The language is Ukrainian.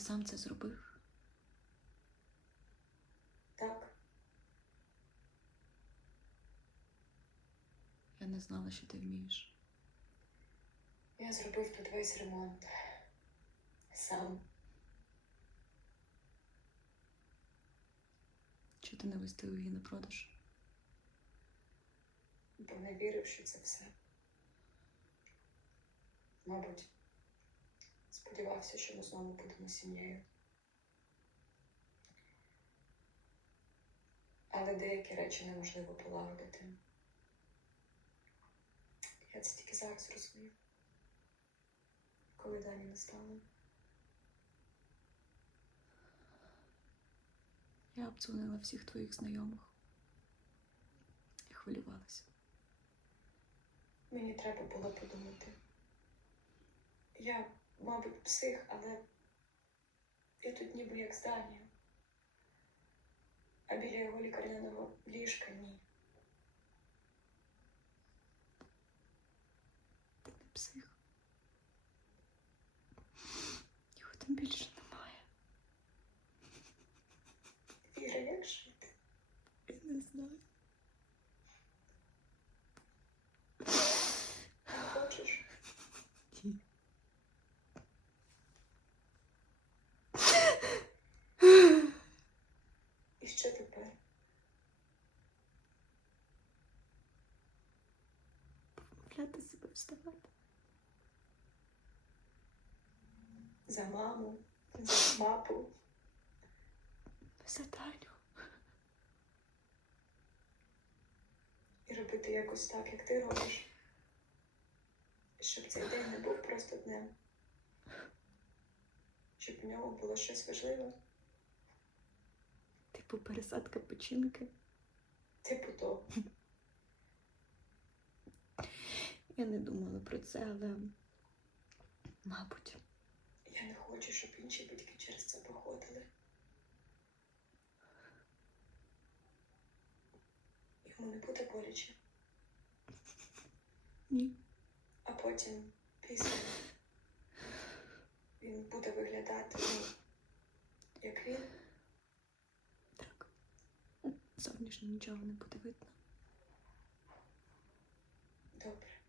Ти сам це зробив? Так, Я не знала, що ти вмієш. я зробив тут весь ремонт. Сам. Чи ти не виставив її на продаж? бо не вірив, що це все. Мабуть, сподівався, що ми знову будемо сім'єю. Але деякі речі неможливо полагодити. Я це тільки зараз зрозумів, коли Дані не стало. Я обдзвонила всіх твоїх знайомих і хвилювалася. Мені треба було подумати. Я, мабуть, псих, але я тут ніби як здання. А біля його лікарняного ліжка ні. Ти псих. Його тим більше немає. Віра, як жити? Я не знаю. Не хочеш? Ні. І що тепер? Вмовляти себе вставати. За маму, за папу. За Таню. І робити якось так, як ти робиш. Щоб цей день не був просто днем. Щоб в ньому було щось важливе. Типу пересадка печінки. Типу того. Я не думала про це, але мабуть. Я не хочу, щоб інші батьки через це проходили. Йому не буде боляче, Ні. а потім після він буде виглядати ну, як він. Так. Зовнішньо нічого не буде видно. Добре.